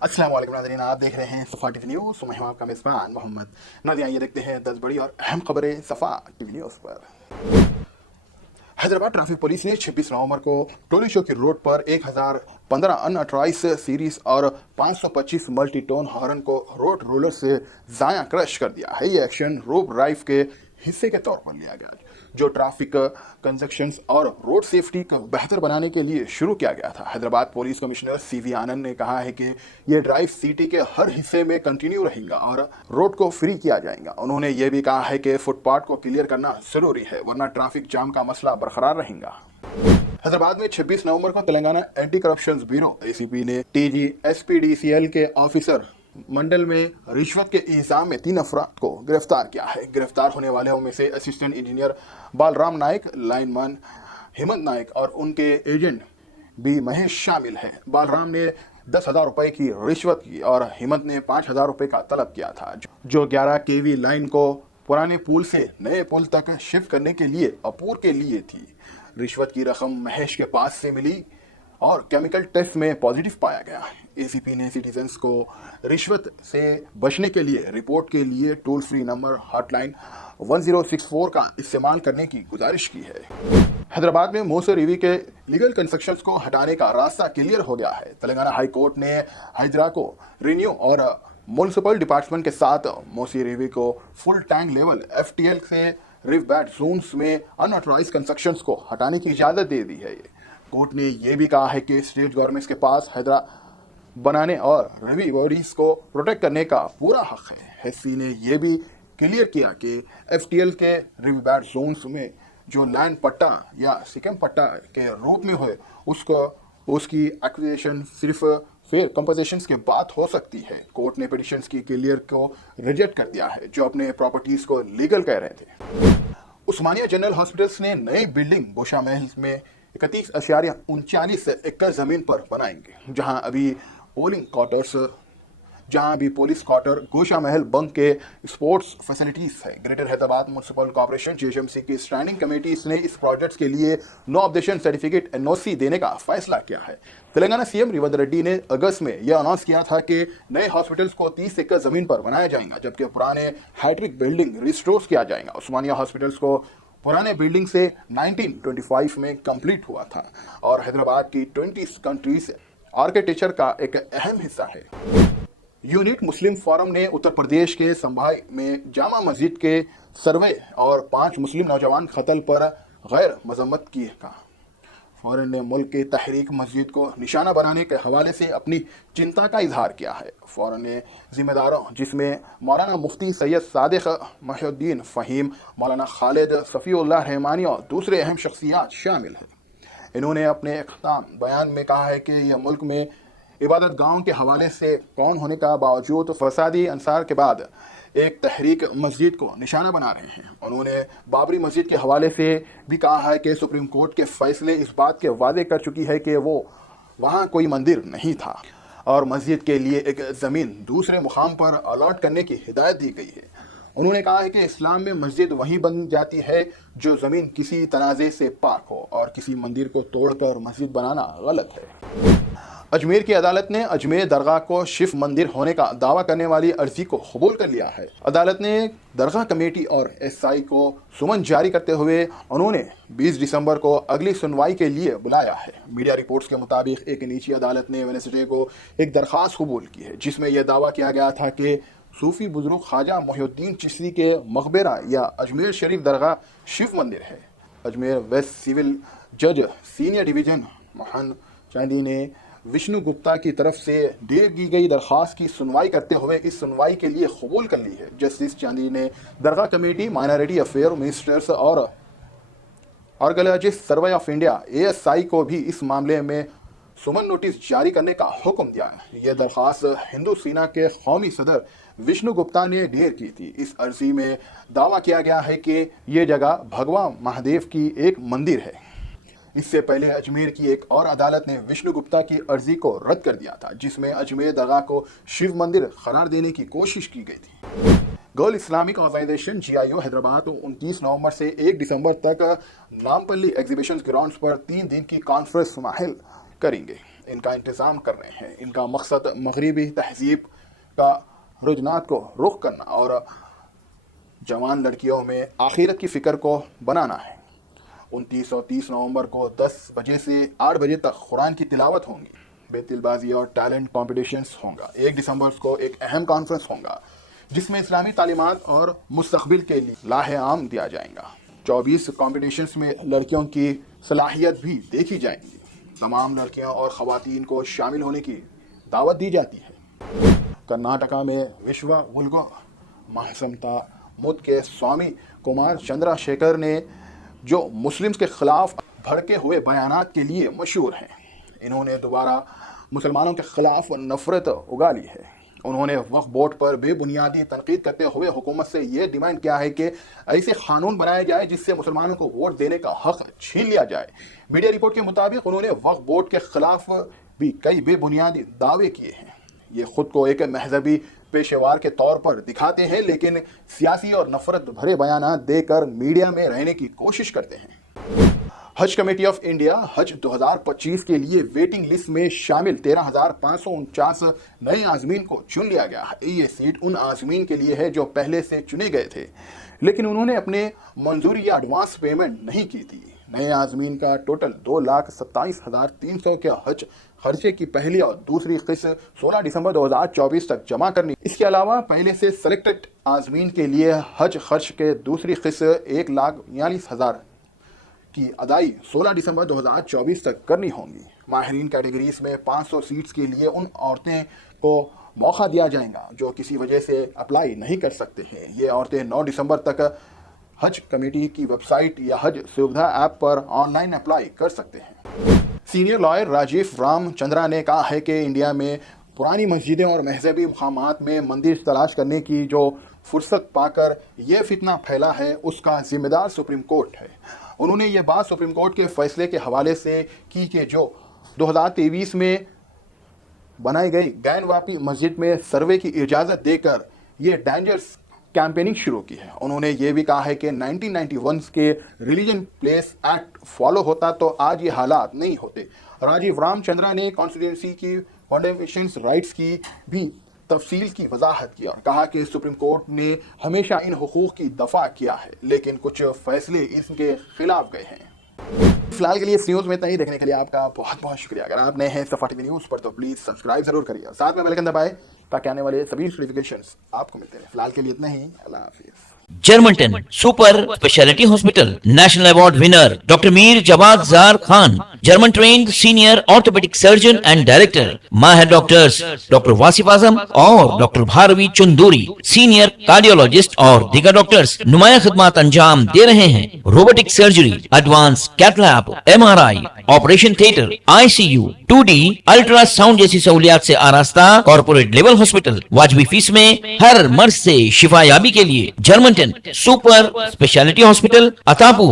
अस्सलाम वालेकुम नाज़रीन, आप देख रहे हैं सफ़ा टीवी न्यूज़। मैं हूं आपका मेज़बान मोहम्मद। नाज़रीन, आइए देखते हैं 10 बड़ी और अहम खबरें सफ़ा टीवी न्यूज़ पर। हैदराबाद ट्रैफिक पुलिस ने 26 नवंबर को टोली शो की रोड पर 1015 अनऑथराइज्ड सीरीज और 525 मल्टी टोन हॉर्न को रोड रोलर से जाया क्रश कर दिया है। ये एक्शन रोड ड्राइव के हिस्से के तौर पर लिया गया, जो ट्रैफिक कंजक्शंस और रोड सेफ्टी को बेहतर बनाने के लिए शुरू किया गया था। हैदराबाद पुलिस कमिश्नर सीवी आनंद ने कहा है कि ये ड्राइव सिटी के हर हिस्से में कंटिन्यू रहेगा और रोड को फ्री किया जाएगा। उन्होंने ये भी कहा है कि फुटपाथ को क्लियर करना जरूरी है, वरना ट्रैफिक जाम का मसला बरकरार रहेगा। हैदराबाद में 26 नवंबर को Telangana anti corruption bureau ACP ने टीजी एसपीडीसीएल के ऑफिसर मंडल में रिश्वत के इल्जाम में 3 अफराद को गिरफ्तार किया है। गिरफ्तार होने वालों में से असिस्टेंट इंजीनियर बालराम नायक, लाइनमैन हिमंत नायक और उनके एजेंट बी महेश शामिल हैं। बालराम ने 10,000 रुपए की रिश्वत की और हिमंत ने 5,000 रुपए का तलब किया था, जो 11 केवी लाइन को पुराने पुल से नए पुल तक शिफ्ट करने के लिए अपूर के लिए थी। रिश्वत की रकम महेश के पास से मिली और केमिकल टेस्ट में पॉजिटिव पाया गया। एसीपी ने सिटीजन्स को रिश्वत से बचने के लिए रिपोर्ट के लिए टोल फ्री नंबर हॉटलाइन 1064 का इस्तेमाल करने की गुजारिश की है। हैदराबाद में मोसी रिवी के लीगल कंस्ट्रक्शंस को हटाने का रास्ता क्लियर हो गया है। तेलंगाना हाई कोर्ट ने हैदरा को रिन्यू और म्युनिसिपल डिपार्टमेंट के साथ मोसी रिवी को फुल टैंक लेवल एफटीएल से रिव बैट जोन्स में अनऑथराइज्ड कंस्ट्रक्शंस को हटाने की इजाजत दे दी है। कोर्ट ने यह भी कहा है कि स्टेट गवर्नमेंट्स के पास हैदरा बनाने और रवि बॉडीज को प्रोटेक्ट करने का पूरा हक है। एससी ने यह भी क्लियर किया कि एफटीएल के रिव बैट जोन्स में जो लैंड पट्टा या सिकम पट्टा के रूप में हो, उसकी एक्विजिशन सिर्फ फेयर कंपनसेशंस के बाद हो सकती है। कोर्ट ने पिटिशंस की क्लियर को रिजेक्ट कर दिया है, जो अपने प्रॉपर्टीज को लीगल कह रहे थे। उस्मानिया जनरल हॉस्पिटल्स ने नई बिल्डिंग गोशा महल में 31.39 एकड़ जमीन पर बनाएंगे, जहां अभी पुलिस क्वार्टर गोशा महल बंक के स्पोर्ट्स फैसिलिटीज है। Greater Hyderabad municipal corporation GHMC की स्टैंडिंग कमेटी ने इस प्रोजेक्ट के लिए नो ऑब्जेक्शन सर्टिफिकेट एनओसी देने का फैसला किया है। तेलंगाना सीएम रेवंत रेड्डी ने अगस्त में यह अनाउंस किया था कि नए हॉस्पिटल्स को 30 एकड़ जमीन पर बनाया जाएगा, जबकि पुराने हाइड्रिक बिल्डिंग रिस्टोर किया जाएगा। उस्मानिया हॉस्पिटल्स को पुराने बिल्डिंग से 1925 में कंप्लीट हुआ था और हैदराबाद की 20 कंट्रीज आर्किटेक्चर का एक अहम हिस्सा है। यूनिट मुस्लिम फोरम ने उत्तर प्रदेश के संभाई में जामा मस्जिद के सर्वे और 5 मुस्लिम नौजवान कत्ल पर गैर मजम्मत की का। फोरम ने मुल्क के तहरीक मस्जिद को निशाना बनाने के हवाले से अपनी चिंता का इजहार किया है। फोरम ने जिम्मेदारों, जिसमें मौलाना मुफ्ती सैयद सादिक मोहिउद्दीन फ़हीम, मौलाना खालिद सफ़ीउल्लाह रहमानी और दूसरे अहम शख्सियात शामिल हैं। इन्होंने अपने इख्तिताम बयान में कहा है कि यह मुल्क में इबादत गाहों के हवाले से कौन होने का बावजूद फसादी अंसार के बाद एक तहरीक मस्जिद को निशाना बना रहे हैं। उन्होंने बाबरी मस्जिद के हवाले से भी कहा है कि सुप्रीम कोर्ट के फैसले इस बात के वादे कर चुकी है कि वो वहाँ कोई मंदिर नहीं था और मस्जिद के लिए एक ज़मीन दूसरे मुकाम पर अलॉट करने की हिदायत दी गई है। उन्होंने कहा है कि इस्लाम में मस्जिद वहीं बन जाती है जो ज़मीन किसी तनाज़े से पाक हो और किसी मंदिर को तोड़कर मस्जिद बनाना गलत है। अजमेर की अदालत ने अजमेर दरगाह को शिव मंदिर होने का दावा करने वाली अर्जी को कबूल कर लिया है। अदालत ने दरगाह कमेटी और एसआई को सुमन जारी करते हुए उन्होंने 20 दिसंबर को अगली सुनवाई के लिए बुलाया है। मीडिया रिपोर्ट्स के मुताबिक एक निजी अदालत ने वेडनेसडे को एक दरख्वास्त कबूल की है, जिसमें यह दावा किया गया था कि सूफी बुजुर्ग ख्वाजा मोहिउद्दीन चिश्ती के मकबरा या अजमेर शरीफ दरगाह शिव मंदिर है। अजमेर वेस्ट सिविल जज सीनियर डिवीजन मोहन चांदी ने विष्णु गुप्ता की तरफ से दायर की गई दरख्वास्त की सुनवाई करते हुए इस सुनवाई के लिए कबूल कर ली है। जस्टिस चांदी ने दरगाह कमेटी, माइनॉरिटी अफेयर मिनिस्टर्स और archaeologist survey of India ASI को भी इस मामले में सुमन नोटिस जारी करने का हुक्म दिया। यह दरख्वास्त हिंदू सेना के कौमी सदर विष्णु गुप्ता ने दायर की थी। इस अर्जी में दावा किया गया है कि यह जगह भगवान महादेव की एक मंदिर है। इससे पहले अजमेर की एक और अदालत ने विष्णु गुप्ता की अर्जी को रद्द कर दिया था, जिसमें अजमेर दरगाह को शिव मंदिर करार देने की कोशिश की गई थी। गर्ल इस्लामिक ऑर्गेनाइजेशन जीआईओ हैदराबाद 29 नवंबर से 1 दिसंबर तक नामपल्ली एग्जीबिशन ग्राउंड्स पर 3 दिन की कॉन्फ्रेंस मुनाहिल करेंगे। ان کا انتظام کر رہے ہیں. ان کا مقصد مغربی تہذیب کا رجحانات کو رخ کرنا اور جوان لڑکیوں میں آخرت کی فکر کو بنانا ہے. 29 اور 30 نومبر کو 10 بجے سے 8 بجے تک قرآن کی تلاوت ہوں گی. بیت البازی اور ٹیلنٹ کمپٹیشنز ہوں گا. 1 دسمبر کو ایک اہم کانفرنس ہوگا جس میں اسلامی تعلیمات اور مستقبل کے لیے لاہ عام دیا جائے گا. 24 کمپٹیشنز میں لڑکیوں کی صلاحیت بھی دیکھی جائیں گی. تمام لڑکیاں اور خواتین کو شامل ہونے کی دعوت دی جاتی ہے. کرناٹکا میں وشوا ولگو مہاسمتا مت کے سوامی کمار چندرا شیکھر نے جو مسلمز کے خلاف بھڑکے ہوئے بیانات کے لیے مشہور ہیں. انہوں نے دوبارہ مسلمانوں کے خلاف نفرت اگا لی ہے. انہوں نے وقف بورڈ پر بے بنیادی تنقید کرتے ہوئے حکومت سے یہ ڈیمانڈ کیا ہے کہ ایسے قانون بنایا جائے جس سے مسلمانوں کو ووٹ دینے کا حق چھین لیا جائے. میڈیا رپورٹ کے مطابق انہوں نے وقف بورڈ کے خلاف بھی کئی بے بنیادی دعوے کیے ہیں. یہ خود کو ایک مذہبی پیشےوار کے طور پر دکھاتے ہیں لیکن سیاسی اور نفرت بھرے بیانات دے کر میڈیا میں رہنے کی کوشش کرتے ہیں. حج کمیٹی آف انڈیا حج 2025 کے لیے ویٹنگ لسٹ میں شامل 13,549 نئے عازمین کو چن لیا گیا. یہ سیٹ ان عازمین کے لیے ہے جو پہلے سے چنے گئے تھے لیکن انہوں نے اپنے منظوری یا ایڈوانس پیمنٹ نہیں کی تھی. نئے عازمین کا ٹوٹل 2,27,300 کے حج خرچے کی پہلی اور دوسری قسط 16 دسمبر 2024 تک جمع کرنی. اس کے علاوہ پہلے سے سلیکٹڈ عازمین کے لیے حج خرچ کے دوسری قسط 1,42,000 کی ادائی 16 دسمبر 2024 تک کرنی ہوں گی. ماہرین کیٹیگریز میں 500 سیٹس کے لیے ان عورتیں کو موقع دیا جائے گا جو کسی وجہ سے اپلائی نہیں کر سکتے ہیں. یہ عورتیں 9 دسمبر تک حج کمیٹی کی ویب سائٹ یا حج سویدھا app per on line apply کر سکتے ہیں. سینئر لائر راجیو رام چندرا نے کہا ہے کہ انڈیا میں پرانی مسجدیں اور مذہبی مقامات میں مندر تلاش کرنے کی جو فرصت پا کر یہ فتنہ پھیلا ہے اس کا ذمہ دار سپریم کورٹ ہے. انہوں نے یہ بات سپریم کورٹ کے فیصلے کے حوالے سے کی کہ جو 2023 میں بنائی گئی گین واپی مسجد میں سروے کی اجازت دے کر یہ ڈینجرس کیمپیننگ شروع کی ہے. انہوں نے یہ بھی کہا ہے کہ 1991 کے ریلیجن پلیس ایکٹ فالو ہوتا تو آج یہ حالات نہیں ہوتے. راجیو رام چندرا نے کانسٹیٹیوشن کی فنڈامنٹل رائٹس کی بھی تفصیل کی وضاحت کی اور کہا کہ سپریم کورٹ نے ہمیشہ ان حقوق کی دفاع کیا ہے لیکن کچھ فیصلے اس کے خلاف گئے ہیں. فی الحال کے لیے اس نیوز میں اتنا ہی. دیکھنے کے لیے آپ کا بہت بہت شکریہ. اگر آپ نئے ہیں صفحہ ٹی وی نیوز پر تو پلیز سبسکرائب ضرور کریے اور ساتھ میں بیل آئکن دبائیں تاکہ آنے والے سبھی نوٹیفیکیشنز آپ کو ملتے رہیں. فی الحال کے لیے اتنا ہی. اللہ حافظ. جرمنٹن super speciality hospital national award winner doctor Mir Jawad Zar Khan German trained senior orthopaedic surgeon and director ماہر ڈاکٹرز ڈاکٹر واصف اعظم اور doctor Bharvi Chanduri senior cardiologist اور دیگر ڈاکٹرز نمایاں خدمات انجام دے رہے ہیں. Robotic surgery advance cath lab MRI operation theatre ICU 2D ultrasound جیسی سہولیات سے آراستہ کارپوریٹ لیول ہاسپٹل واجبی فیس میں ہر مرض سے شفا یابی کے لیے جرمنٹن سپر اسپیشلٹی ہاسپٹل عطاپور